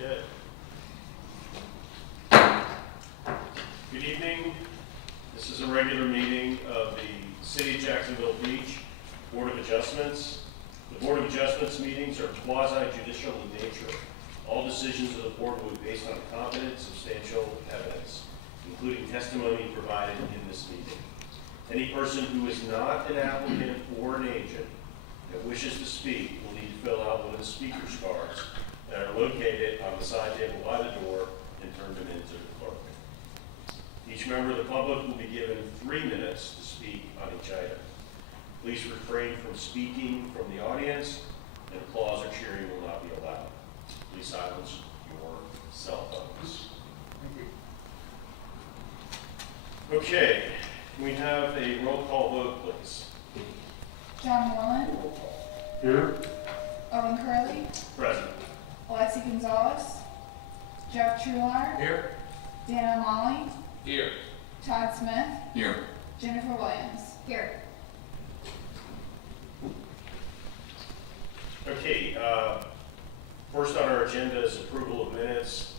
Okay. Good evening. This is a regular meeting of the City of Jacksonville Beach Board of Adjustments. The Board of Adjustments meetings are quasi-judicial in nature. All decisions of the board will be based on competent, substantial evidence, including testimony provided in this meeting. Any person who is not an applicant or an agent that wishes to speak will need to fill out one of the speaker's cards that are located on the side table by the door and turn them into the clerk. Each member of the public will be given 3 minutes to speak on each item. Please refrain from speaking from the audience, and applause or cheering will not be allowed. Please silence your cell phones. Okay, can we have a roll call vote, please? John Moreland, Here. Owen Curley, Present. Alexi Gonzalez, Jeff Trular, Here. Dan O'Malley, Here. Todd Smith, Here. Jennifer Williams. Here. Okay, first on our agenda is approval of minutes.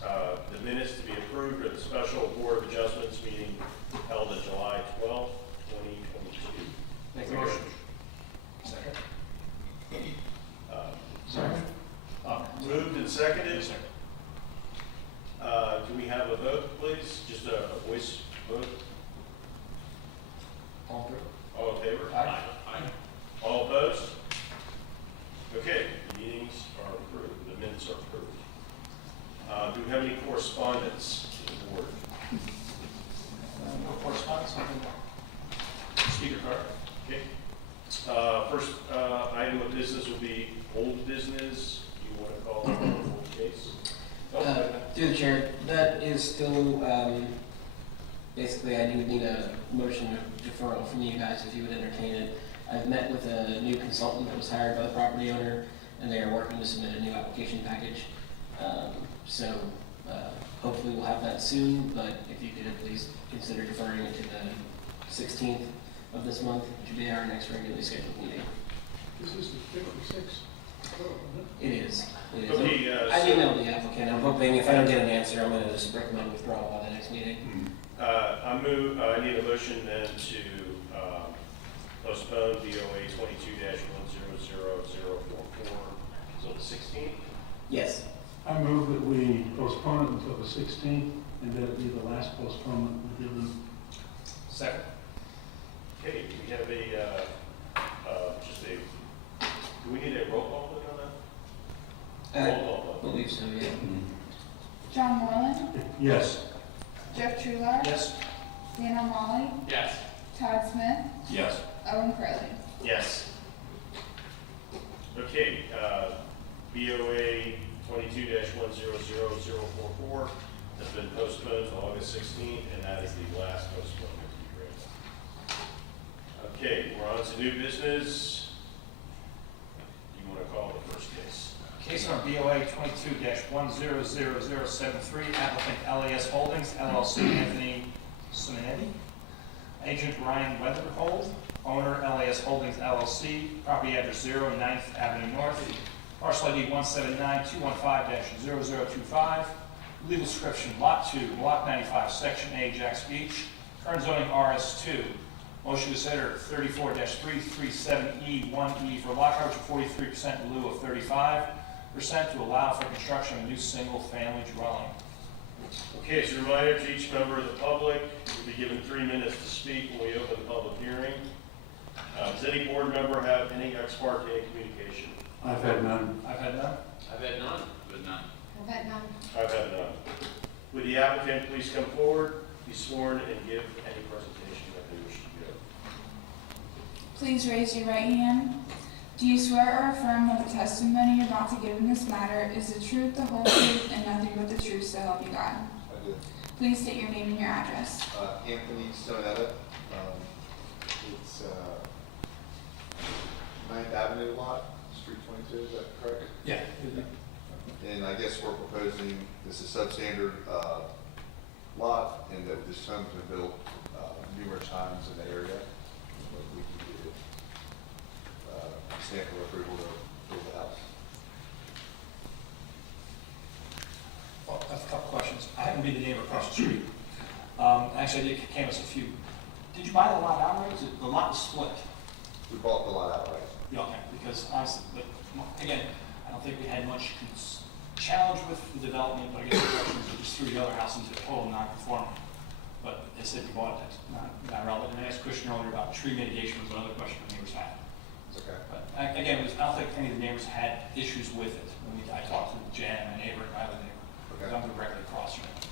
The minutes to be approved are the special Board of Adjustments meeting held on July 12th, 2022. Make a motion. Second. Second. Moved and seconded. Can we have a vote, please? Just a voice vote. All All in favor? Aye. All opposed? Okay, the meetings are approved, the minutes are approved. Do we have any correspondence to the board? No correspondence, speaker card. Okay. First item of business will be old business. You want to call it an old case? Through the chair, that is still, basically I would need a motion of deferral from you guys if you would entertain it. I've met with a new consultant that was hired by the property owner, and they are working to submit a new application package. Hopefully we'll have that soon, but if you could at least consider deferring it to the 16th of this month, which will be our next regularly scheduled meeting. This is the 56th. It is. It is. Okay, I emailed the applicant. I'm hoping if I don't get an answer, I'm going to just recommend withdrawal by the next meeting. I need a motion then to postpone BOA 22-100044 until the 16th. Yes. I move that we postpone it until the 16th, and that it be the last postponement we give them. Second. Okay, we have do we need a roll call vote on that? Roll call I vote. believe so, yeah. John Moreland, Yes. Jeff Trular, Yes. Dan O'Malley, Yes. Todd Smith, Yes. Owen Curley. Yes. Okay, BOA 22-100044 has been postponed to August 16th, and that is the last postponement to be granted. Okay, we're on to new business. You want to call the first case? Case number BOA 22-100073, applicant LAS Holdings, LLC, Anthony Simonetti. Agent Ryan Weatherhold, owner LAS Holdings, LLC, property address 0 9th Avenue North, parcel ID 179-215-0025, legal description, Lot 2, Block 95, Section A, Jacks Beach, current zoning RS2. Motion to consider 34-337E1E for lot coverage of 43% in lieu of 35% to allow for construction of a new single-family dwelling. Okay, as a reminder to each member of the public, you'll be given 3 minutes to speak when we open the public hearing. Does any board member have any ex parte communication? I've had none. I've had none. I've had none. But none. I've had none. I've had none. Would the applicant please come forward, be sworn, and give any presentation that they wish to give? Please raise your right hand. Do you swear or affirm that the testimony you're about to give in this matter is the truth, the whole truth, and nothing but the truth, so help you God? I do. Please state your name and your address. Anthony Simonetti. It's 9th Avenue lot, Street 22, is that correct? Yeah. And I guess we're proposing, this is substandard lot, and that this home's been built numerous times in the area. But we can get stamp of approval to build the house. would be the neighbor across the street. Actually, it came us a few. Did you buy the lot outright? The lot was split. We bought the lot outright. Yeah, okay, because honestly, but again, I don't think we had much challenge with the development, but I guess the question is just threw the other house into total non-conforming. But they said you bought it, that's not relevant. And I asked Christian earlier about tree mitigation was another question the neighbors had. Okay. But again, I don't think any of the neighbors had issues with it. I talked to Jan, my neighbor, and my other neighbor, because I'm directly across from it.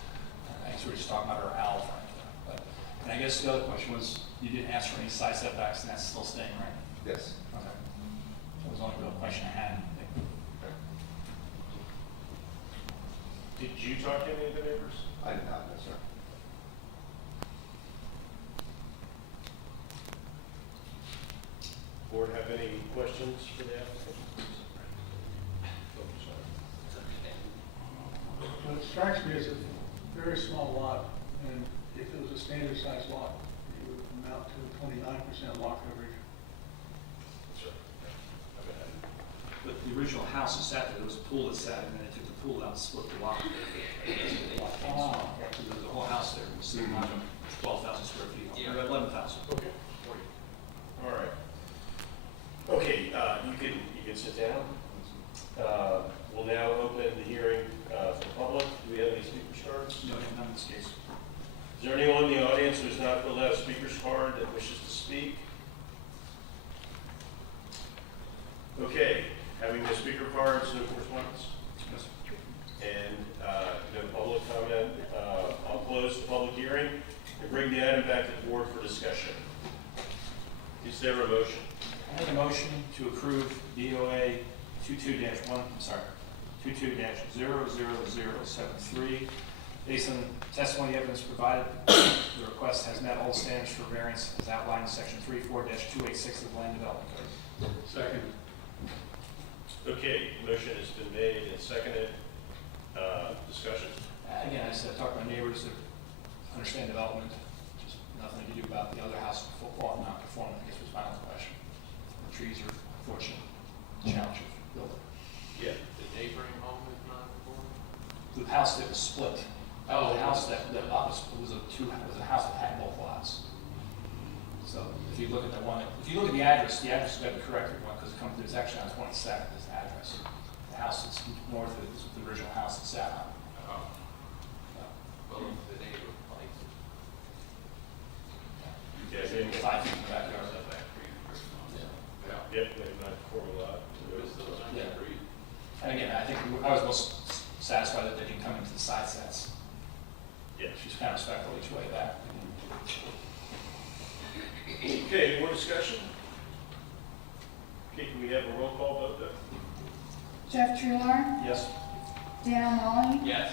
I guess we were just talking about our owl farm. But, and I guess the other question was, you didn't ask for any side setbacks, and that's still staying, right? Yes. Okay. That was the only real question I had. Did you talk to any of the neighbors? I did not, no, sir. Board have any questions for the applicant? What strikes me is a very small lot, and if it was a standard size lot, it would amount to 29% lot coverage. But the original house that sat there was a pool that sat, and then they took the pool out and split the lot. There's a whole house there, it was sitting on 12,000 square feet, or 11,000. Okay. All right. Okay, you can sit down. We'll now open the hearing for the public. Do we have any speakers cards? No, none in this case. Is there anyone in the audience who's not filled out a speaker's card that wishes to speak? Okay, having no speaker cards, no correspondence, Yes. and no public comment, I'll close the public hearing and bring the item back to the board for discussion. Is there a motion? I make a motion to approve BOA 22-00073. Based on testimony evidence provided, the request has met all standards for variance as outlined in section 34-286 of the Land Development Code. Second. Okay, motion has been made and seconded. Discussion. Again, I said, talk to my neighbors that understand development, just nothing to do about the other house, football not performing, I guess was my only question. The trees are unfortunate challenge of building. Yeah. The neighboring home is not performing? The house that was split, the house that lot was a house that had both lots. So if you look at the one, if you look at the address has got the corrected one, because it's actually on 22nd, this address. The house that's north of it is the original house that sat on. Oh. Well, the neighbor likes it. Yeah, It's in 5 feet in the backyard. Yeah. Yep, they're not performing a lot. It's still a Yeah. nice breed. And again, I think I was most satisfied that they didn't come into the side sets. Yeah. She's kind of respectful each way back. Okay, any more discussion? Okay, can we have a roll call vote then? Jeff Trular, Yes. Dan O'Malley, Yes.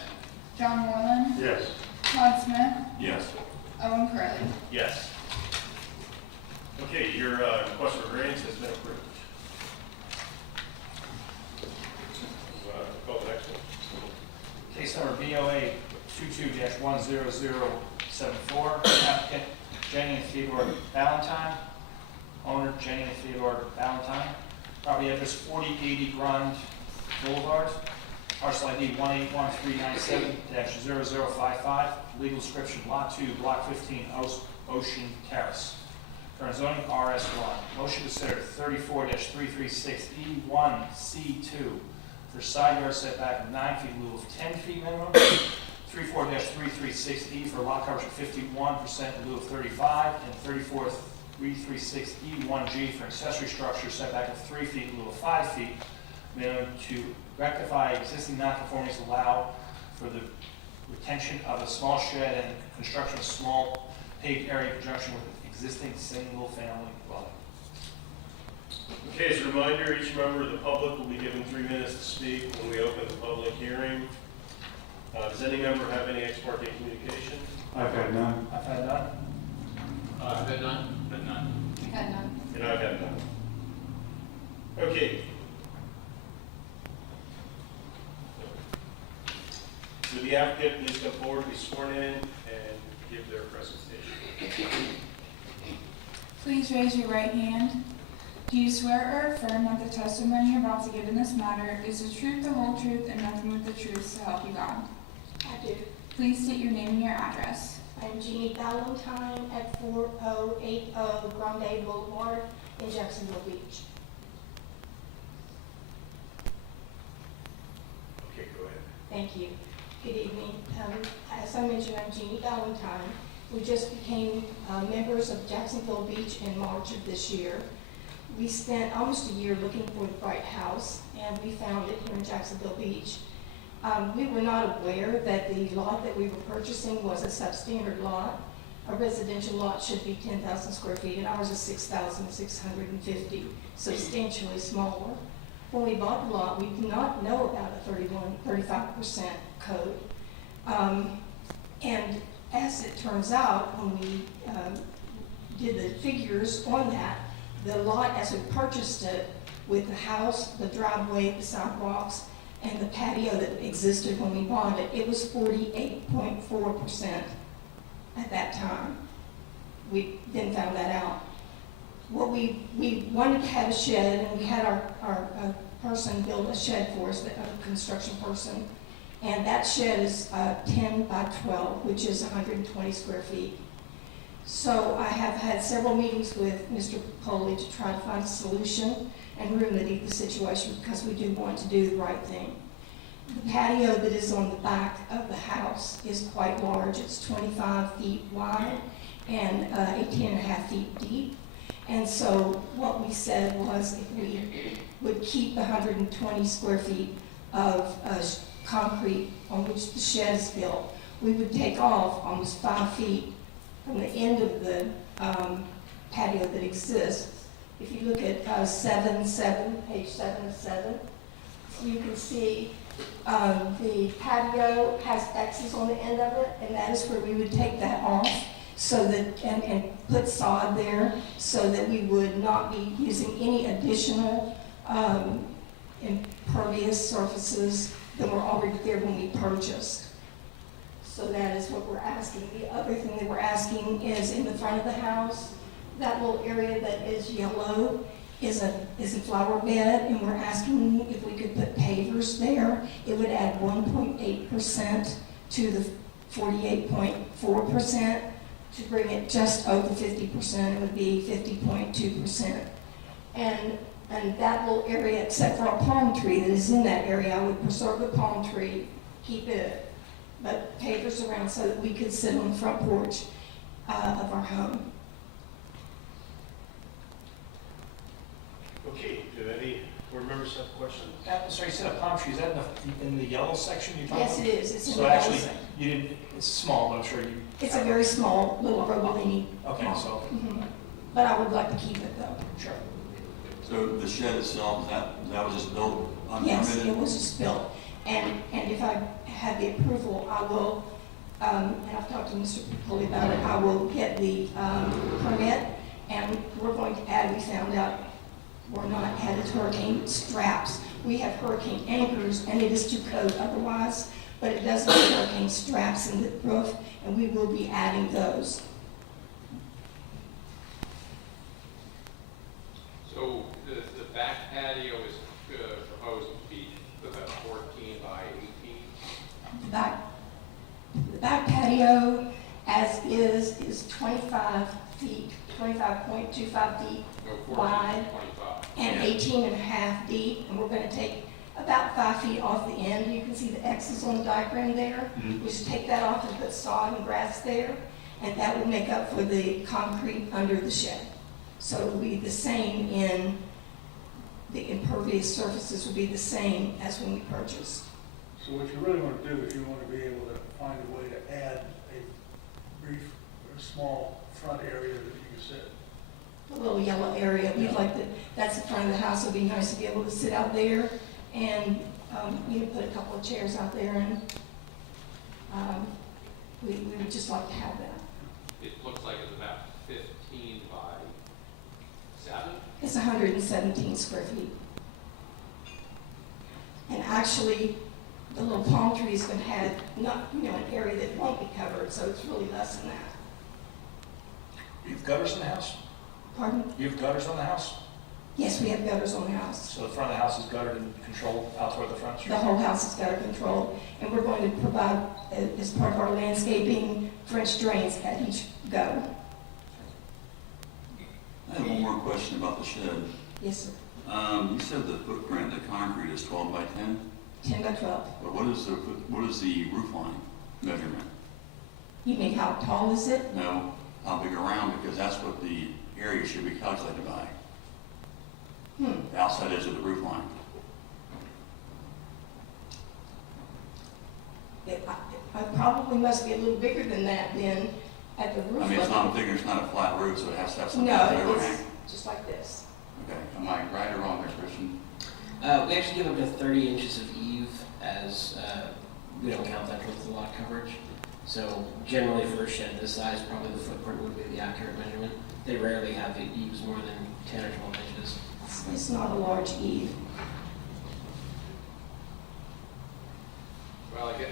John Moreland, Yes. Todd Smith, Yes. Owen Curley. Yes. Okay, your request for variance has been approved. Call the next one. Case number BOA 22-10074, applicant Jenny and Theodore Valentine, owner Jenny and Theodore Valentine, property address 4080 Grand Boulevard, parcel ID 1811397-0055, legal description Lot 2, Block 15, Ocean Terrace. Current zoning RS1. Motion to consider 34-336E1C2 for side yard setback of 9 feet in lieu of 10 feet minimum. 34-336E for lot coverage of 51% in lieu of 35, and 34-336E1G for accessory structure setback of 3 feet in lieu of 5 feet minimum to rectify existing nonconformities, allow for the retention of a small shed and construction of small paved area in conjunction with existing single-family dwelling. Okay, as a reminder, each member of the public will be given 3 minutes to speak when we open the public hearing. Does any member have any ex parte communication? I've had none. I've had none. Been none? Been none. Had none. And I've had none. Okay. Would the applicant please come forward, be sworn in, and give their presentation? Please raise your right hand. Do you swear or affirm that the testimony you're about to give in this matter is the truth, the whole truth, and nothing but the truth, so help you God? I do. Please state your name and your address. I'm Jeannie Valentine at 4080 Grande Boulevard in Jacksonville Beach. Okay, go ahead. Thank you. Good evening. As I mentioned, I'm Jeannie Valentine. We just became members of Jacksonville Beach in March of this year. We spent almost a year looking for the right house, and we found it here in Jacksonville Beach. We were not aware that the lot that we were purchasing was a substandard lot. A residential lot should be 10,000 square feet, and ours is 6,650, substantially smaller. When we bought the lot, we did not know about a 35% code. And as it turns out, when we did the figures on that, the lot as we purchased it, with the house, the driveway, the sidewalks, and the patio that existed when we bought it, it was 48.4% at that time. We then found that out. What we wanted to have a shed, and we had our person build a shed for us, a construction person, and that shed is 10 by 12, which is 120 square feet. So I have had several meetings with Mr. Poley to try to find a solution and remedy the situation, because we do want to do the right thing. The patio that is on the back of the house is quite large. It's 25 feet wide and 18 and a half feet deep. And so what we said was, if we would keep the 120 square feet of concrete on which the shed is built, we would take off almost 5 feet from the end of the patio that exists. If you look at page 7 of 7, you can see the patio has X's on the end of it, and that is where we would take that off, so that, and put sod there, so that we would not be using any additional impervious surfaces that were already there when we purchased. So that is what we're asking. The other thing that we're asking is in the front of the house, that little area that is yellow is a flower bed, and we're asking if we could put pavers there. It would add 1.8% to the 48.4%. To bring it just over 50%, it would be 50.2%. And that little area, except for a palm tree that is in that area, I would preserve the palm tree, keep it, but pavers around so that we could sit on the front porch of our home. Okay, do any board members have questions? So you said a palm tree, is that in the yellow section you're talking Yes, about? it is. It's in So the actually, house. you didn't, it's small, but I'm sure you. It's a very small little robellini. Okay, so, But I would like to keep it though. sure. So the shed itself, that was just built Yes, it unpermitted? was just built. And if I have the approval, I will, and I've talked to Mr. Pulley about it, I will get the permit, and we're going to add, we found out we're not added hurricane straps. We have hurricane anchors, and it is to code otherwise, but it does have hurricane straps in the roof, and we will be adding those. So the back patio is proposed to be about 14 by 18? The back patio, as is 25 feet, 25.25 feet No, 14 wide to 25. and 18 and a half deep, and we're gonna take about 5 feet off the end. You can see the X's on the diagram there. We just take that off and put sod and grass there, and that will make up for the concrete under the shed. So it will be the same in, the impervious surfaces will be the same as when we purchased. So what you really want to do is you want to be able to find a way to add a brief, or small front area that you can sit. The little yellow area, we'd like to, that's the front of the house. It'd be nice to be able to sit out there and, put a couple of chairs out there, and we would just like to have that. It looks like it's about 15 by 7? It's 117 square feet. And actually, the little palm tree is going to have not, an area that won't be covered, so it's really less than that. You have gutters in the house? Pardon? You have gutters on the house? Yes, we have gutters on the house. So the front of the house is gutted and controlled out toward the front? The whole house is gutter controlled, And we're going to provide, as part of our landscaping, French drains at each go. I have one more question about the shed. Yes, sir. You said the footprint, the concrete is 12 by 10, 10 by 12. but what is the roof line measurement? You mean how tall is it? No, how big around, because that's what the area should be calculated by. The outside edge of the roof line. I probably must be a little bigger than that then at the roof I mean, it's level. not big, it's not a flat roof, so it has to have some kind No, of overhang. it's just like this. Okay, am I right or wrong there, Christian? We actually give up to 30 inches of eave as, we don't count that towards the lot coverage. So generally for a shed this size, probably the footprint would be the accurate measurement. They rarely have the eaves more than 10 or 12 inches. It's not a large eave. Well, I get,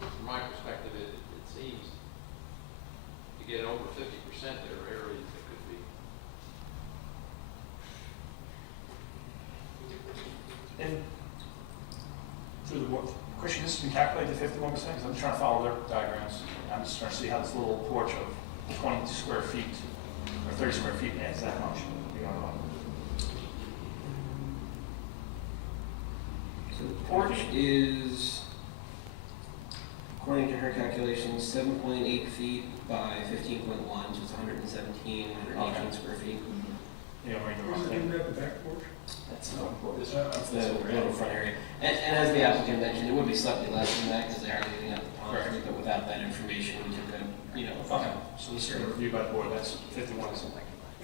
from my perspective, it seems to get over 50%, there are areas that could be. And through the board, Christian, this has been calculated to 51%, because I'm trying to follow their diagrams. I'm just trying to see how this little porch of 20 square feet, or 30 square feet adds that much. You know, So the porch is, according to her calculations, 7.8 feet by 15.1, so it's 117, 118 square feet. you know, right the wrong Isn't thing. that the back porch? That's That's the little front area. And as the applicant mentioned, it would be slightly less than that because they are leaving out the palm tree, but without that information, we took a, Okay, so this is reviewed by the board, that's 51 is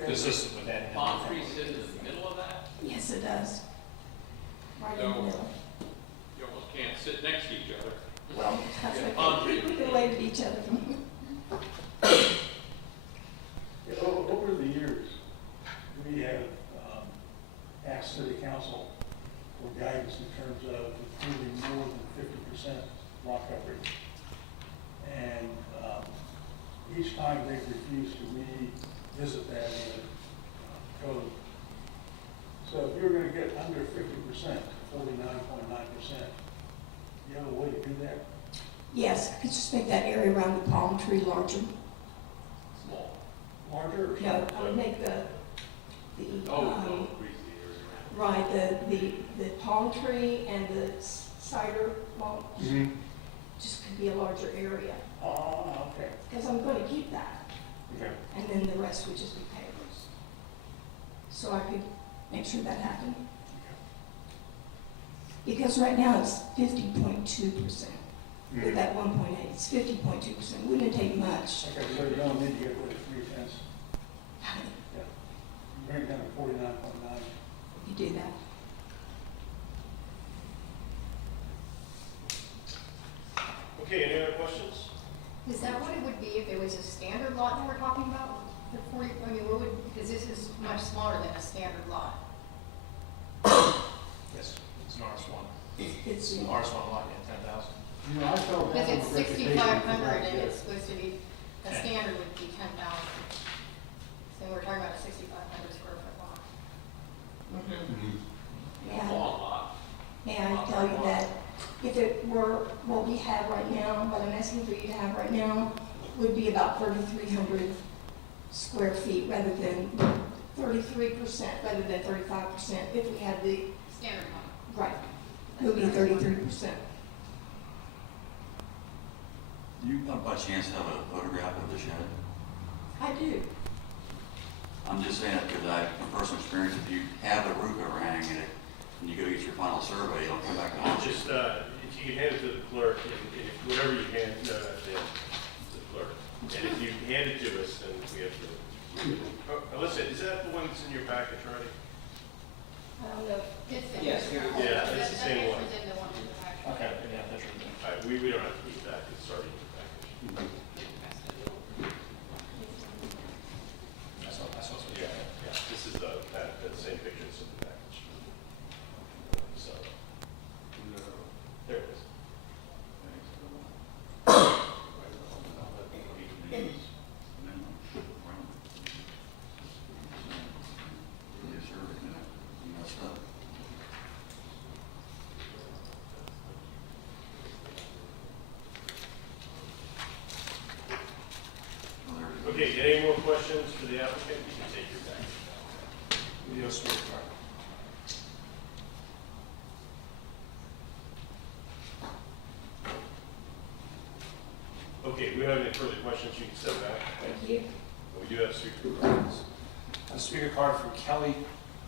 consistent with that. Palm tree sit in the middle of that? Yes, it does. Right in the No. middle. You almost can't sit next to each other. Well, That's Yeah, okay. palm tree. We can wave at each other. Yeah, over the years, we have asked city council for guidance in terms of including more than 50% lot coverage. And each time they've refused to revisit that in the code. So if you're gonna get under 50%, 49.9%, you have a way to do that? Yes, could just make that area around the palm tree larger. Small. Larger or No, I would make the, Oh, no, increase the area around. right, the palm tree and the cider mulch just could be a larger area. Oh, okay. Because I'm going to keep that, okay. and then the rest would just be pavers. So I could make sure that happened. Because right now it's 50.2%. With that 1.8, it's 50.2%. Wouldn't it take much? Okay, so you don't need to get rid of 3/10. Yeah. Bring it down to 49.9. You do that. Okay, any other questions? Is that what it would be if it was a standard lot that we're talking about? The 40, I mean, what would, because this is much smaller than a standard lot. Yes, it's an RS1. It's, RS1 lot, yeah, 10,000. You know, I felt Because bad it's on the reputation 6,500 for and that. it's supposed to be, a standard would be 10,000. So we're talking about a 6,500 square foot lot. may I, Long lot. may I tell you that if it were what we have right now, what I'm asking for you to have right now, would be about 3,300 square feet rather than 33%, rather than 35%. If we had the, Standard lot. right, it would be 33%. Do you by chance have a photograph of the shed? I do. I'm just saying it because from personal experience, if you have a roof overhang in it, and you go get your final survey, it'll come back to haunt you. Just, if you can hand it to the clerk, and if whatever you hand, no, that's it, the clerk. And if you hand it to us, then we have to, Alyssa, is that the one that's in your package, already? I don't know. It's in Yes, there. yeah, it's the same one. That picture's in the one in the package. Okay, yeah, that's right. All right, we don't have to keep that, it's already in the package. That's what's, Yeah, yeah, this is the same picture that's in the package. So, there it is. Yes, sir, you messed up. Any more questions for the applicant? You can take your back. Video swear card. Okay, we don't have any further questions, you can step back. Thank you. We do have speaker cards. A speaker card for Kelly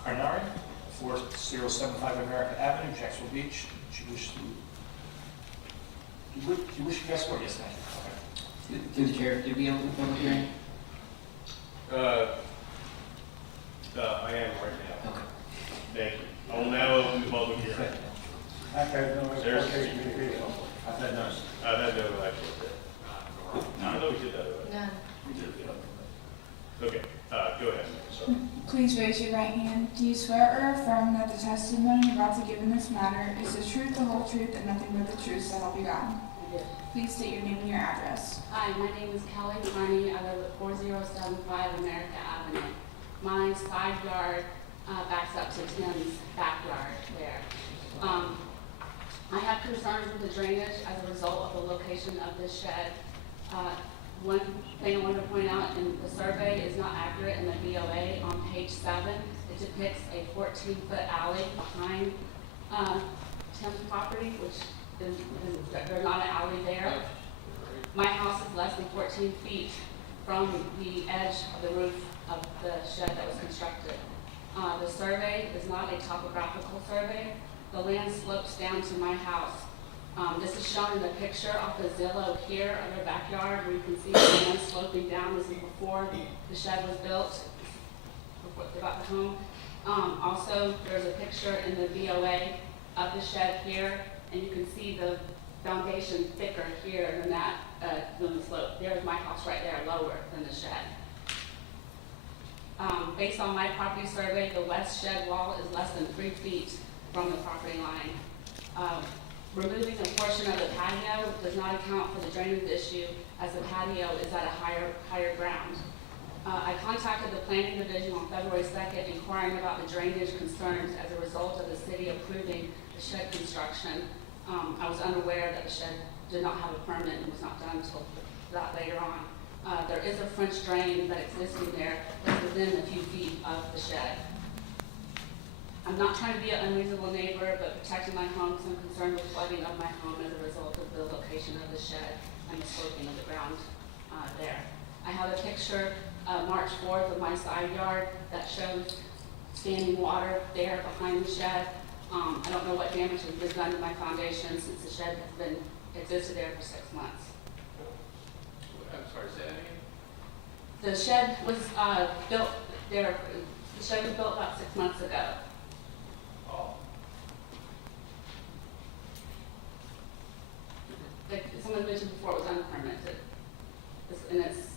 Carnari, 4075 America Avenue, Jacksonville Beach. She wishes to, you wish to guess what? Yes, thank you. Okay. Through the chair, did we open the public hearing? I am right now. Okay. Thank you. I will now open the public hearing. I've had no There's- expectation of communication. I've had none. I've had no actual. I know we did that already. None. We did, yeah. Okay, go ahead, sorry. Please raise your right hand. Do you swear or affirm that the testimony you're about to give in this matter is the truth, the whole truth, and nothing but the truth, so help you God? Please state your name and your address. Hi, my name is Kelly Carney. I live at 4075 America Avenue. My side yard backs up to Tim's backyard there. I have concerns with the drainage as a result of the location of this shed. One thing I want to point out, in the survey is not accurate in the BOA on page 7. It depicts a 14-foot alley behind Tim's property, which is, there's not an alley there. My house is less than 14 feet from the edge of the roof of the shed that was constructed. The survey is not a topographical survey. The land slopes down to my house. This is shown in the picture off the Zillow here of their backyard, where you can see the land sloping down. This is before the shed was built, before they bought the home. Also, there's a picture in the VOA of the shed here, and you can see the foundation thicker here than that, than the slope. There's my house right there, lower than the shed. Based on my property survey, the west shed wall is less than 3 feet from the property line. Removing a portion of the patio does not account for the drainage issue, as the patio is at a higher ground. I contacted the planning division on February 2nd inquiring about the drainage concerns as a result of the city approving the shed construction. I was unaware that the shed did not have a permit and was not done until that later on. There is a French drain that existing there that's within a few feet of the shed. I'm not trying to be an unreasonable neighbor, but protecting my home because I'm concerned with flooding of my home as a result of the location of the shed and the sloping of the ground there. I have a picture, March 4th, of my side yard that shows standing water there behind the shed. I don't know what damage has been done to my foundation since the shed has existed there for 6 months. I'm sorry, say that again? The shed was built there. The shed was built about 6 months ago. Oh. Like someone mentioned before, it was unpermitted. And it's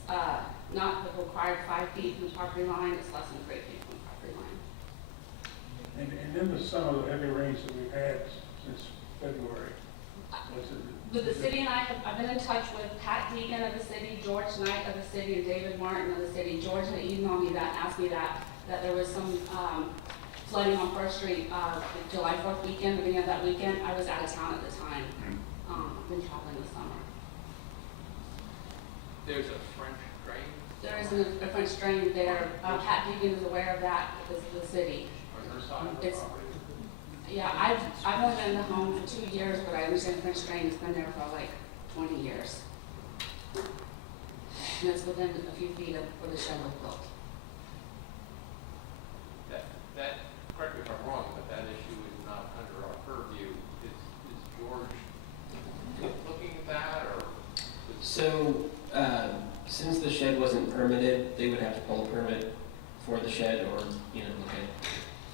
not the required 5 feet from the property line. It's less than 3 feet from the property line. And in the some of the heavy rains that we've had since February, what's it? With the city and I've been in touch with Pat Deegan of the city, George Knight of the city, and David Martin of the city. George had emailed me that, asked me that there was some flooding on First Street, July 4th weekend, beginning of that weekend. I was out of town at the time. I've been traveling this summer. There's a French drain There isn't a French drain there. Pat Deegan is aware of that, the city. on her side of the It's- property. Yeah, I've only been in the home for 2 years, but I understand French drain has been there for like 20 years. And it's within a few feet of where the shed was built. That, correct me if I'm wrong, but that issue is not under our purview. Is George looking at that, or? So, since the shed wasn't permitted, they would have to pull a permit for the shed or, look at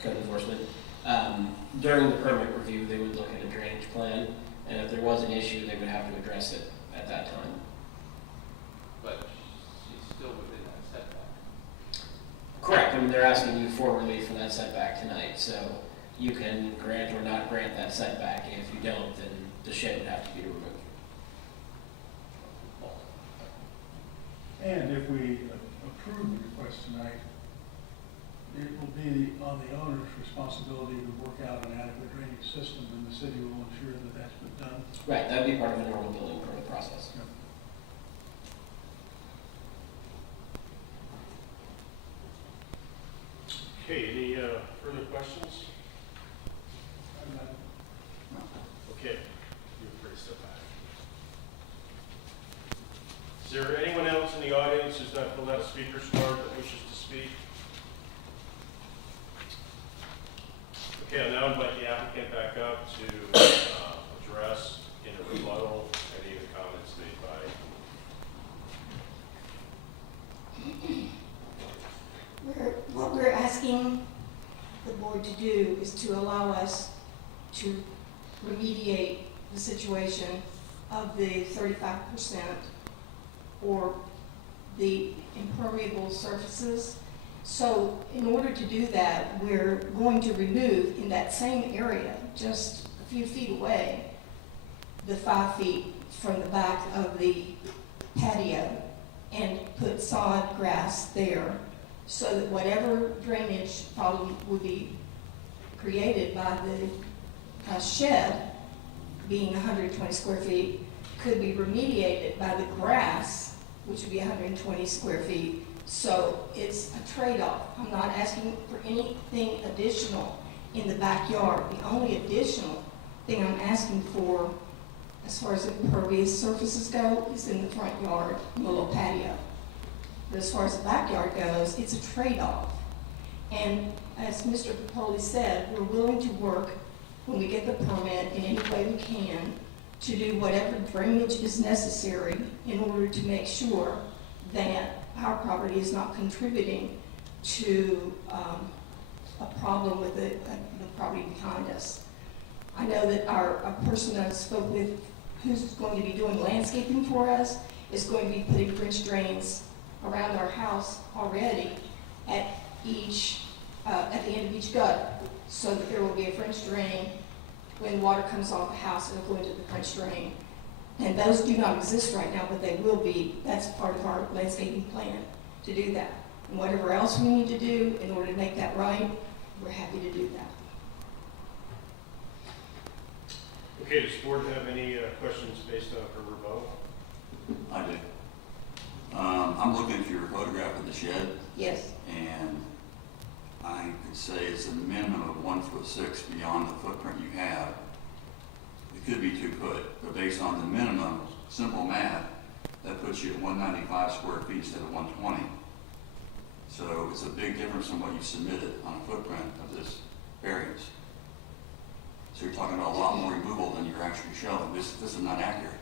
code enforcement. During the permit review, they would look at a drainage plan, and if there was an issue, they would have to address it at that time. But she's still within that setback. Correct, I mean, they're asking you for relief from that setback tonight, so you can grant or not grant that setback. If you don't, then the shed would have to be removed. And if we approve the request tonight, it will be on the owner's responsibility to work out an adequate drainage system, and the city will ensure that that's been done. Right, that'd be part of a normal building permit process. questions? Okay, you're free to step back. Is there anyone else in the audience who's not filled out a speaker's card that wishes to speak? Okay, I'll now invite the applicant back up to address in a rebuttal any of the comments made by. What we're asking the board to do is to allow us to remediate the situation of the 35% or the impermeable surfaces. So in order to do that, we're going to remove in that same area, just a few feet away, the 5 feet from the back of the patio and put sod grass there so that whatever drainage problem would be created by the shed, being 120 square feet, could be remediated by the grass, which would be 120 square feet. So it's a trade-off. I'm not asking for anything additional in the backyard. The only additional thing I'm asking for, as far as impervious surfaces go, is in the front yard, in the little patio. But as far as the backyard goes, it's a trade-off. And as Mr. Popoli said, we're willing to work when we get the permit in any way we can to do whatever drainage is necessary in order to make sure that our property is not contributing to a problem with the property behind us. I know that a person that I spoke with who's going to be doing landscaping for us is going to be putting French drains around our house already at the end of each gut, so that there will be a French drain. When water comes off the house, it'll go into the French drain. And those do not exist right now, but they will be. That's part of our landscaping plan to do that. And whatever else we need to do in order to make that right, we're happy to do that. Okay, does the board have any questions based on her rebuttal? I do. I'm looking at your photograph of the shed, Yes. and I could say it's a minimum of 1'6" beyond the footprint you have. It could be 2 foot, but based on the minimum, simple math, that puts you at 195 square feet instead of 120. So it's a big difference from what you submitted on a footprint of this variance. So you're talking about a lot more removal than you're actually showing. This is not accurate.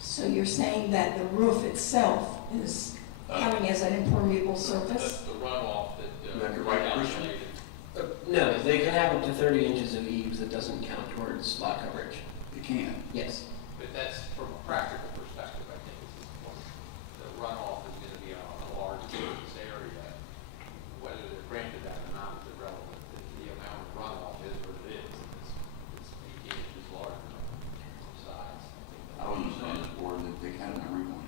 So you're saying that the roof itself is counting as an impermeable surface? That's the runoff that, You're right, Christian. No, they can have up to 30 inches of eaves that doesn't count towards lot coverage. You can. Yes. But that's from a practical perspective, I think is the point. The runoff is gonna be on a large surface area. Whether they're granted that or not is irrelevant. The amount of runoff is what it is. It's 18 inches larger in size. I wasn't saying this board that they had every one.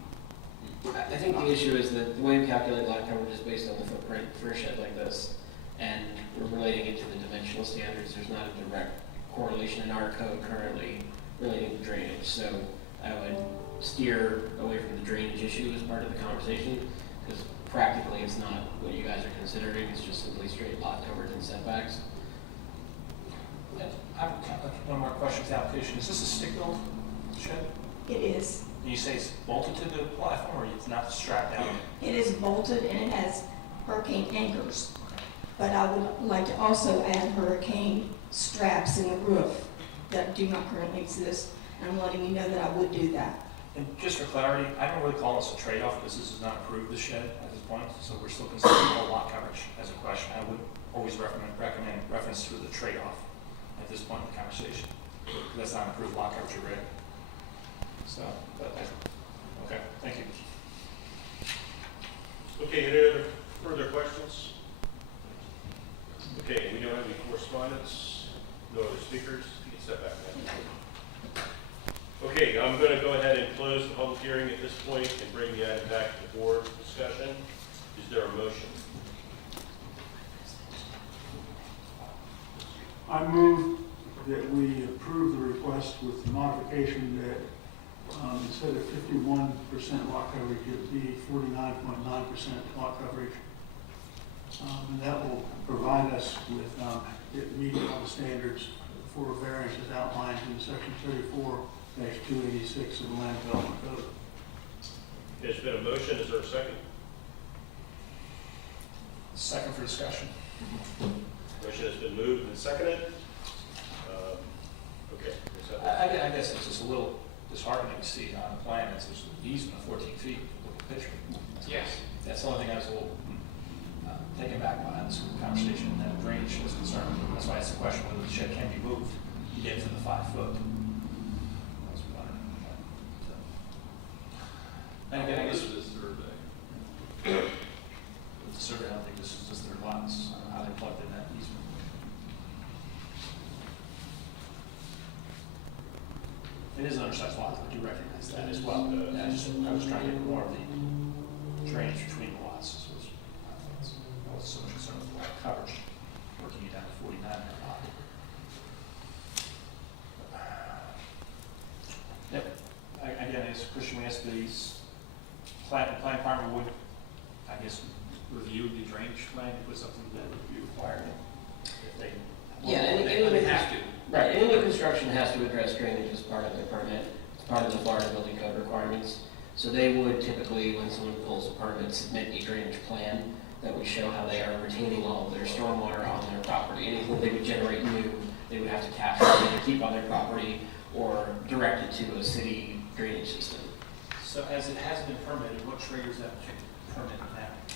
I think the issue is that the way we calculate lot coverage is based on the footprint for a shed like this, and we're relating it to the dimensional standards. There's not a direct correlation in our code currently relating to drainage, so I would steer away from the drainage issue as part of the conversation, because practically it's not what you guys are considering. It's just simply straight lot coverage and setbacks. I have one more question to the application. Is this a stick-built shed? It is. And you say it's bolted to the platform, or it's not strapped down? It is bolted and it has hurricane anchors. But I would like to also add hurricane straps in the roof that do not currently exist. And I'm letting you know that I would do that. And just for clarity, I don't really call this a trade-off, because this is not approved, the shed, at this point, so we're still considering whole lot coverage as a question. I would always recommend reference to the trade-off at this point in the conversation, because that's not approved lot coverage already. So, okay, thank you. Okay, any other further questions? Okay, we don't have any correspondence, no other speakers. You can step back now. Okay, I'm going to go ahead and close the public hearing at this point and bring the item back to the board for discussion. Is there a motion? I move that we approve the request with the modification that instead of 51% lot coverage, it would be 49.9% lot coverage And that will provide us with it meeting all the standards for variances outlined in section 34-286 of the Land Development Code. There's been a motion, is there a second? Second for discussion. Motion has been moved and seconded. Okay. is that- I guess it's just a little disheartening to see on the plan, it's just an easement of 14 feet, look at the picture. Yes. That's the only thing I was a little taken back by this conversation, that drainage was concerned. That's why it's the question whether the shed can be moved to get to the 5 foot. I was wondering. So. And again, I guess with the survey, I don't think this is just their lots, I don't know how they plugged in that easement. It is an undersized lot, I do recognize that as well. I was trying to get more of the drainage between the lots. I wasn't so much concerned with the lot coverage, working it down to 49 there. Yep. Again, as Christian, we asked the plan department would, I guess, review the drainage plan, if it was something that would be required if they. Yeah, they have to. Right, any new construction has to address drainage as part of their permit, as part of the Florida Building Code requirements. So they would typically, when someone pulls a permit, submit a drainage plan that would show how they are retaining all of their stormwater on their property. Anything they would generate new, they would have to capture and keep on their property or direct it to a city drainage system. So as it has been permitted, what triggers that permit now?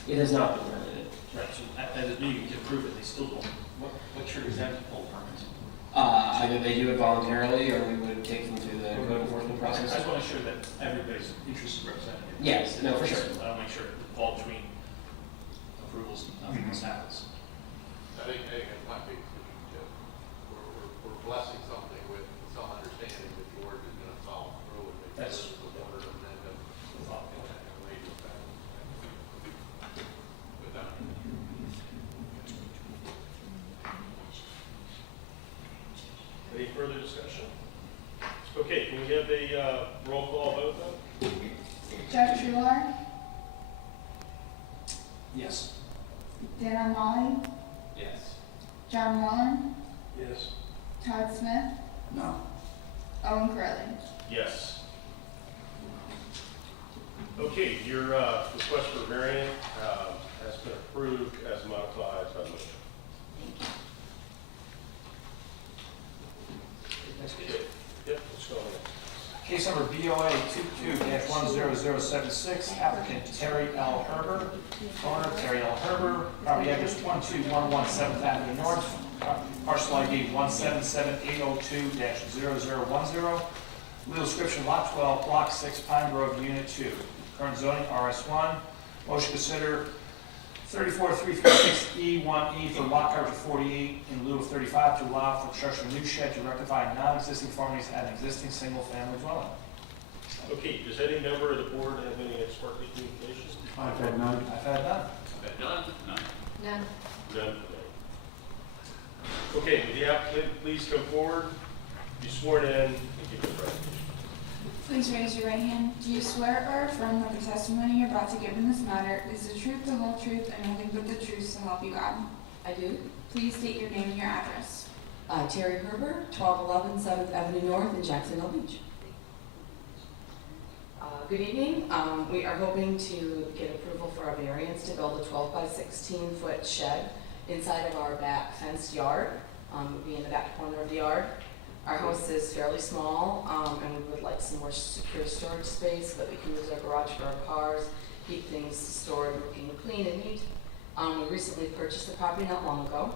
It has not been permitted. Right, so as it being to prove it, they still don't. What triggers that to pull permits? Either they do it voluntarily or we would take them through the code enforcement I process. just want to make sure that everybody's interest is represented. Yes, no, for sure. I want to make sure the fall between approvals and nothing else happens. I think it might be, we're blessing something with some understanding that George is going to follow through and make That's- sure that the order and then the thought in that way with that. Any further discussion? Okay, can we have a roll call vote then? Jeff Trular, Yes. Dan O'Malley, Yes. John Mullen, Yes. Todd Smith, No. Owen Curley. Yes. Okay, your request for variance has been approved as modified by the motion. Next case. Yep, let's go on. Case number BOA 22-10076, applicant Terry L. Herber, owner Terry L. Herber, property address 12117 7th Avenue North, parcel ID 177-802-0010, legal description lot 12, block 6, Pine Grove, unit 2, current zoning RS1, motion to consider 34336E1E for lot coverage of 48 in lieu of 35 to allow for construction of a new shed to rectify non-existing conformities at an existing single-family dwelling. Okay, does any member of the board have any ex parte communications? I've had none. I've had none. None. None today. Okay, would the applicant please come forward, be sworn in, and give the presentation. Please raise your right hand. Do you swear or affirm that the testimony you're about to give in this matter is the truth, the whole truth, and nothing but the truth, so help you God? I do. Please state your name and your address. Terry Herber, 1211 7th Avenue North in Jacksonville Beach. Good evening. We are hoping to get approval for a variance to build a 12 by 16 foot shed inside of our back fenced yard. It would be in the back corner of the yard. Our house is fairly small, and we would like some more secure storage space so that we can use our garage for our cars, keep things stored looking clean and neat. We recently purchased the property not long ago.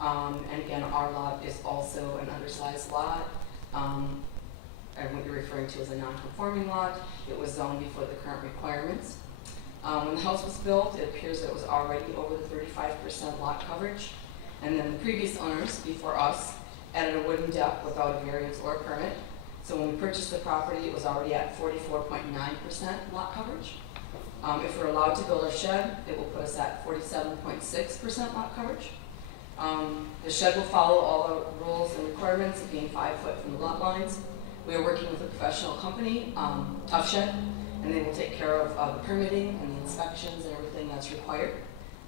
And again, our lot is also an undersized lot. And what you're referring to as a non-conforming lot. It was zoned before the current requirements. When the house was built, it appears that it was already over the 35% lot coverage. And then the previous owners before us added a wooden deck without a variance or a permit. So when we purchased the property, it was already at 44.9% lot coverage. If we're allowed to build our shed, it will put us at 47.6% lot coverage. The shed will follow all the rules and requirements of being 5 foot from the lot lines. We are working with a professional company, Tough Shed, and they will take care of the permitting and the inspections and everything that's required.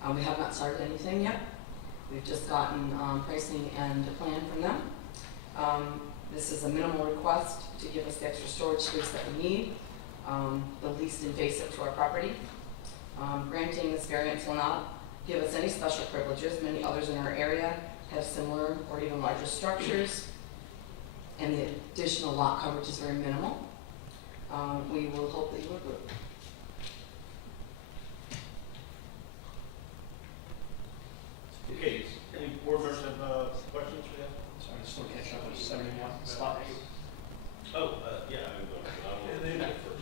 We have not started anything yet. We've just gotten pricing and a plan from them. This is a minimal request to give us the extra storage space that we need, the least invasive to our property. Granting this variance will not give us any special privileges. Many others in our area have similar or even larger structures, and the additional lot coverage is very minimal. We will hope that you approve. Okay, any board members have questions for them? Sorry, still catching up with 71 slots. Oh, yeah, I'm going first.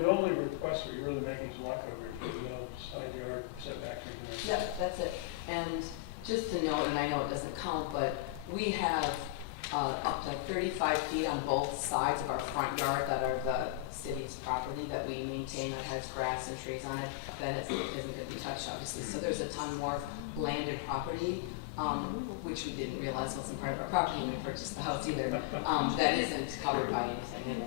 The only request we're really making is lot coverage, side yard setback. Yep, that's it. And just to note, and I know it doesn't count, but we have up to 35 feet on both sides of our front yard that are the city's property that we maintain, that has grass and trees on it, that isn't going to be touched, obviously. So there's a ton more landed property, which we didn't realize wasn't part of our property when we purchased the house either, that isn't covered by anything.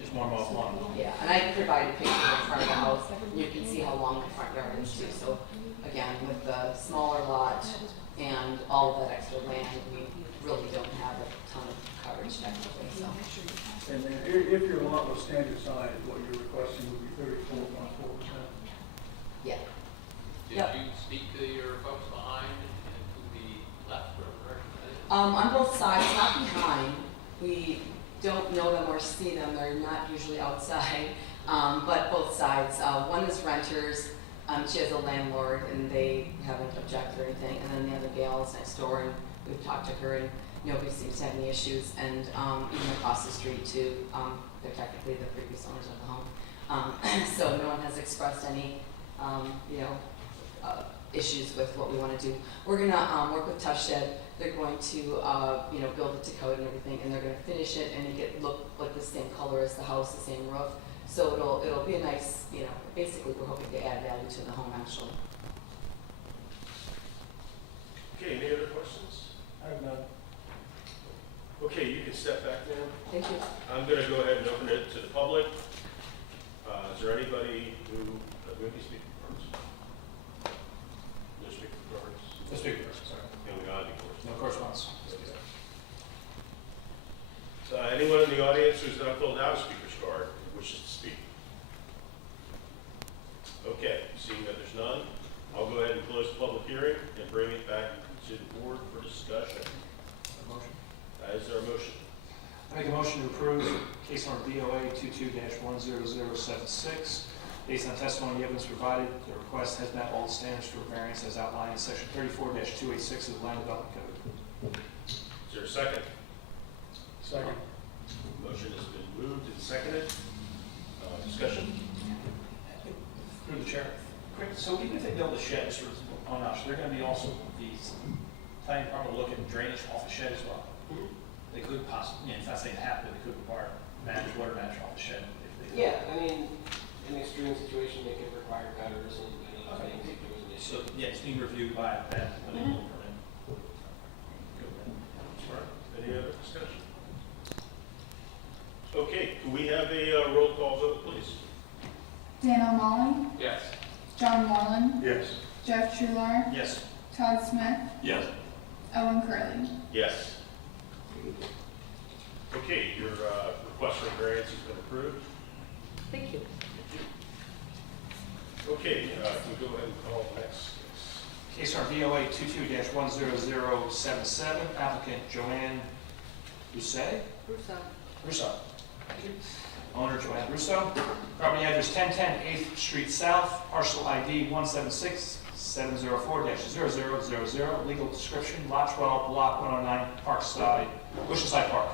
Just more off lawn. Yeah, and I provided pictures in front of the house, and you can see how long the front yard is too. So again, with the smaller lot and all of that extra land, we really don't have a ton of coverage technically, so. And then if your lot was standard size, what you're requesting would be 34.4%. Yeah. Did Yep. you speak to your folks behind and to the left or right? On both sides, not behind. We don't know them or see them. They're not usually outside, but both sides. One is renters. She has a landlord, and they haven't objected or anything. And then the other gal is next door, and we've talked to her, and nobody seems to have any issues. And even across the street too, they're technically the previous owners of the home. So no one has expressed any, issues with what we want to do. We're gonna work with Tush Shed. They're going to, build it to code and everything, and they're gonna finish it and make it look like the same color as the house, the same roof. So it'll be a nice, basically we're hoping to add value to the home actually. Okay, any other questions? I have none. Okay, you can step back now. Thank you. I'm going to go ahead and open it to the public. Is there anybody who, would be speaking first? No speaking first? Let's speak first, sorry. And we got any questions? No correspondence. Anyone in the audience who's not filled out a speaker's card and wishes to speak? Okay, seeing that there's none, I'll go ahead and close the public hearing and bring it back to the board for discussion. Motion. Is there a motion? I make a motion to approve case number BOA 22-10076. Based on testimony and evidence provided, the request has met all the standards for variance as outlined in section 34-286 of the Land Development Code. Is there a second? Second. Motion has been moved and seconded. Discussion? Through the chair. Quick, so even if they build a shed, sort of, oh no, they're going to be also these planning department will look at drainage off the shed as well. They could possibly, if not saying have, but they could require water management off the shed if they. Yeah, I mean, in an extreme situation, they could require gutters and other Okay. things if there was an issue. So, yeah, it's being reviewed by that. Good. All right. Any other discussion? Okay, can we have a roll call vote, please? Dan O'Malley, Yes. John Moreland, Yes. Jeff Trular, Yes. Todd Smith, Yes. Owen Curley. Yes. Okay, your request for variance has been approved. Thank you. Okay, can we go ahead and call the next case? Case number BOA 22-10077, applicant Joanne Rousseau. Thank you. Owner Joanne Russo. Property address 1010 8th Street South, parcel ID 176-704-0000. Legal description, lot 12, block 109, Parkside, Oceanside Park.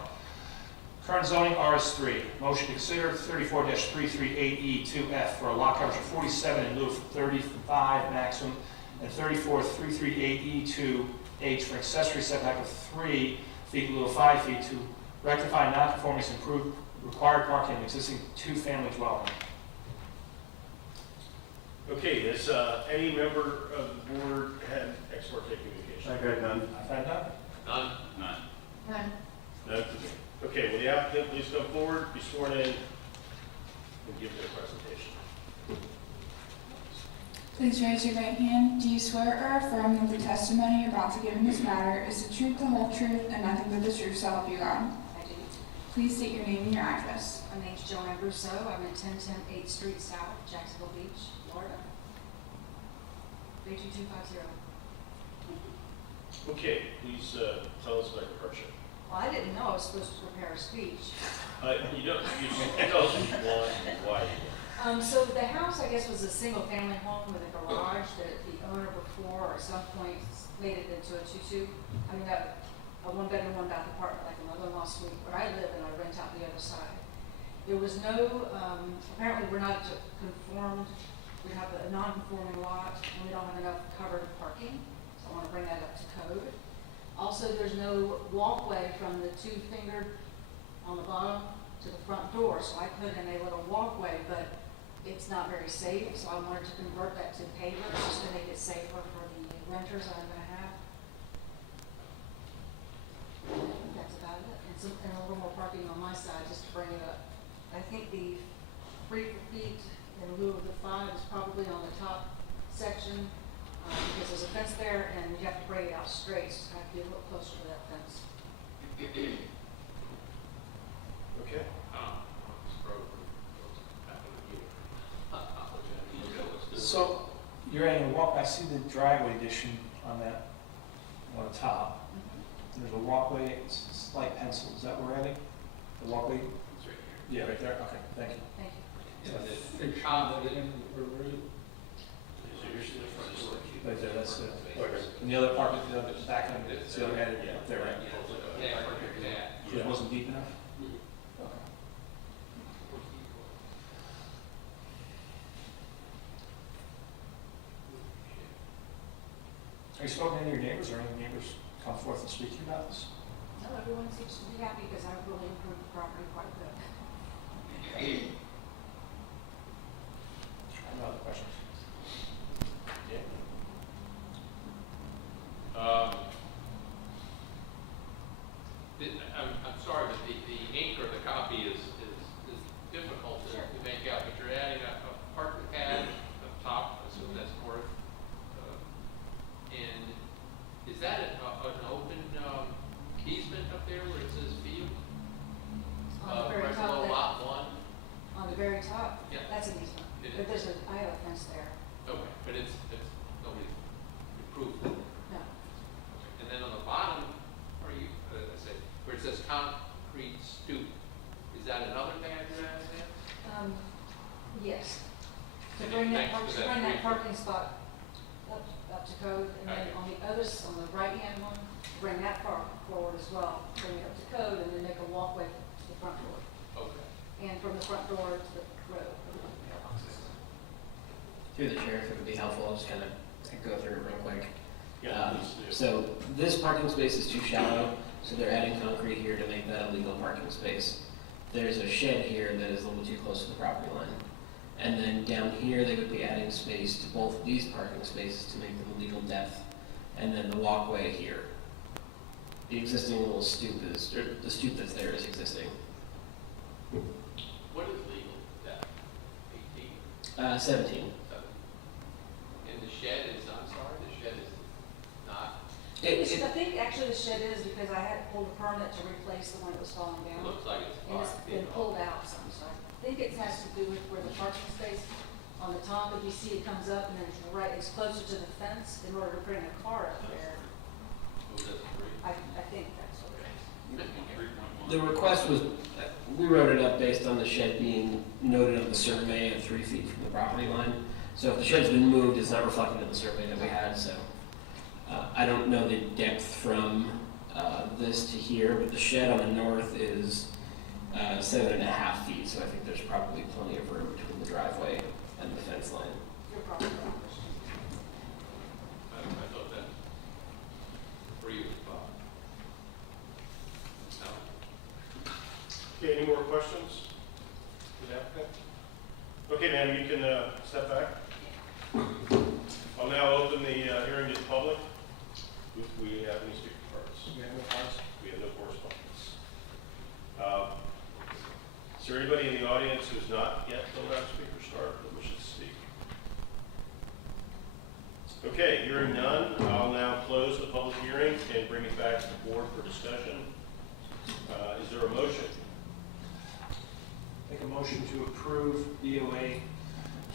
Current zoning RS3. Motion to consider 34-338E2F for a lot coverage of 47 in lieu of 35 maximum, and 34-338E2H for accessory setback of 3 feet in lieu of 5 feet to rectify non-conformance and improve required parking in existing two-family dwelling. Okay, has any member of the board had ex parte communication? I've had none. I've had none. None? None. None. None. Okay, will the applicant please come forward, be sworn in, and give their presentation? Please raise your right hand. Do you swear or affirm that the testimony you're about to give in this matter is the truth, the whole truth, and nothing but the truth, so help you God? I do. Please state your name and your address. My name's Joanne Brousseau. I'm at 1010 8th Street South, Jacksonville Beach, Florida. 32250. Okay, please tell us about your hardship. Well, I didn't know I was supposed to prepare a speech. You don't, you tell us what you want and why you want. So the house, I guess, was a single-family home with a garage that the owner before, or at some point, made it into a a one-bedroom, one-bath apartment, like a mother-in-law suite, where I live and I rent out the other side. There was no, apparently we're not conformed, we have a non-conforming lot, and we don't have enough covered parking, so I want to bring that up to code. Also, there's no walkway from the two-fingered on the bottom to the front door, so I put in a little walkway, but it's not very safe, so I wanted to convert that to pavers just to make it safer for the renters that I'm gonna have. I think that's about it, and a little more parking on my side, just to bring it up. I think the 3 feet in lieu of the 5 is probably on the top section, because there's a fence there, and you have to bring it out straight, so I have to be a little closer to that fence. Okay. So you're adding a walk, I see the driveway addition on that, on the top. There's a walkway, it's light pencil, is that what we're adding? The walkway? It's right here. Yeah, right there, okay, thank you. Thank you. Right there, that's it. And the other part, the other back end, it's the other added, up there, right? Yeah, right here, So it wasn't deep enough? Okay. Have you spoken to any of your neighbors, or any neighbors come forth and speak to you about this? No, everyone seems to be happy because I've really improved the property quite a bit. I have no other questions. Yeah. I'm sorry, but the ink or the copy is difficult to make out, but you're adding a parking pad up top, so that's north. And is that an open easement up there where it says field? On the very Right top, below lot 1? on the very top, Yeah. that's an easement. It But is. I have a fence there. Okay, but it's nobody improved it. No. And then on the bottom, where it says concrete stoop, is that another pad you're adding there? Yes. To And bring it that, connects to to that bring that three- parking spot up to code, and then Okay. on the others, on the right-hand one, bring that far forward as well, bring it up to code, and then make a walkway to the front door, Okay. and from the front door to the road. Through the chair, if it would be helpful, I'll just kind of go through it real quick. Yeah, please do. So this parking space is too shallow, so they're adding concrete here to make that a legal parking space. There's a shed here that is a little too close to the property line. And then down here, they would be adding space to both of these parking spaces to make them a legal depth. And then the walkway here. The existing little stoop is, or the stoop that's there is existing. What is legal depth? 18? 17. 7? And the shed is, I'm sorry, the shed is not, It- I think actually the shed is, because I had pulled a permit to replace the one that was falling it down. looks like it's And it's 5 been feet pulled long. out some, so I think it has to do with where the parking space on the top, if you see it comes up and then to the right, it's closer to the fence in order to bring a car up there. Oh, that's 3. I think that's what it is. The request was, we wrote it up based on the shed being noted on the survey at 3 feet from the property line. So if the shed's been moved, it's not reflected in the survey that we had, so. I don't know the depth from this to here, but the shed on the north is 7.5 feet, so I think there's probably plenty of room between the driveway and the fence line. You're probably right. I thought that 3 was 5. No? Okay, any more questions for the applicant? Okay, ma'am, you can step back. I'll now open the hearing to the public. Do we have any speaker cards? We have no cards? We have no correspondence. Is there anybody in the audience who's not yet filled out a speaker's card that wishes to speak? Okay, hearing none, I'll now close the public hearing and bring it back to the board for discussion. Is there a motion? Make a motion to approve BOA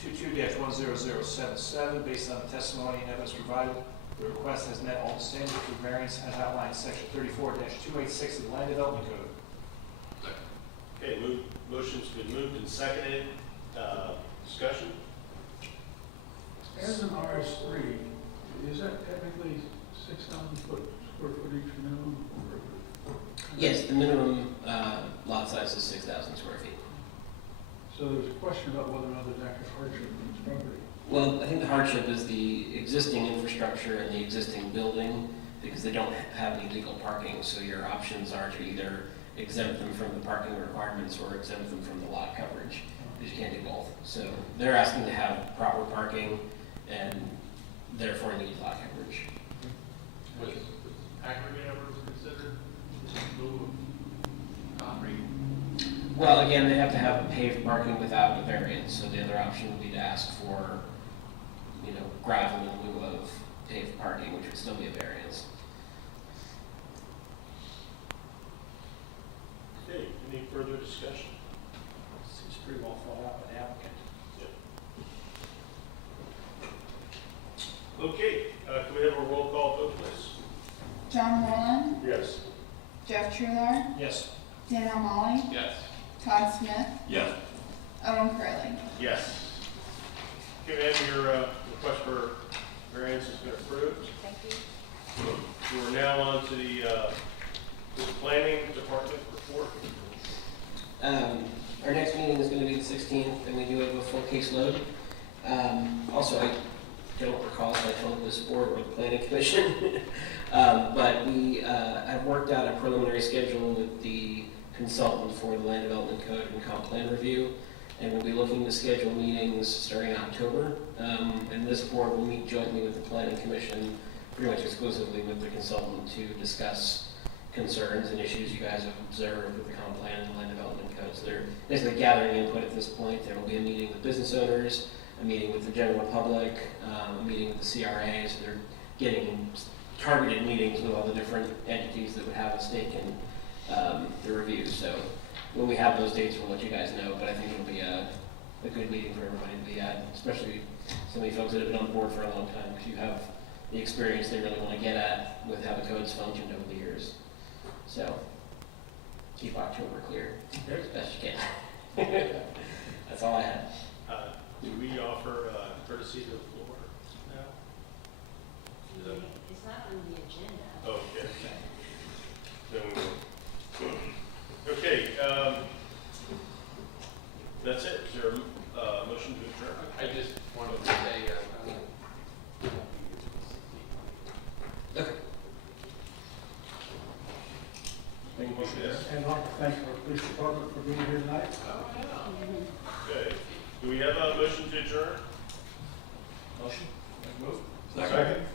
22-10077 based on the testimony and evidence provided. The request has met all the standards for variance as outlined in section 34-286 of the Land Development Code. Okay, motion's been moved and seconded. Discussion? As an RS3, is that technically 6,000 square footage minimum? Yes, the minimum lot size is 6,000 square feet. So there's a question about whether or not there's actual hardship on this property. Well, I think the hardship is the existing infrastructure and the existing building, because they don't have any legal parking, so your options are to either exempt them from the parking requirements or exempt them from the lot coverage, because you can't do both. So they're asking to have proper parking and therefore need lot coverage. Was aggregate ever considered in lieu of concrete? Well, again, they have to have paved parking without a variance, so the other option would be to ask for, gravel in lieu of paved parking, which would still be a variance. Okay, any further discussion? Seems pretty well thought out by the applicant. Okay, can we have a roll call vote, please? John Moreland, Yes. Jeff Trular, Yes. Dan O'Malley, Yes. Todd Smith, Yes. Owen Curley. Yes. Okay, and your request for variance has been approved. Thank you. We're now on to the planning department report. Our next meeting is going to be the 16th, and we do have a full caseload. Also, I don't recall if I told this board or the planning commission, but we have worked out a preliminary schedule with the consultant for the Land Development Code and Comp Plan Review, and we'll be looking to schedule meetings starting in October. And this board will meet jointly with the Planning Commission, pretty much exclusively with the consultant, to discuss concerns and issues you guys have observed with the comp plan and the land development code. So they're basically gathering input at this point. There will be a meeting with business owners, a meeting with the general public, a meeting with the CRA. So they're getting targeted meetings with all the different entities that would have a stake in the review. So when we have those dates, we'll let you guys know. But I think it'll be a good meeting for everybody to be at, especially so many folks that have been on board for a long time, because you have the experience they really want to get at with how the code's functioned over the years. So keep October clear as best you can. That's all I had. Do we offer courtesy to the floor now? Is that- It's not on the agenda. Oh, okay. Then we will. Okay, that's it. Is there a motion to adjourn? I just wanted to say, I won't be Okay. Thank you. Yes. And I'd like to thank our police department for being here tonight. Okay. Do we have a motion to adjourn? Motion? Move? Second.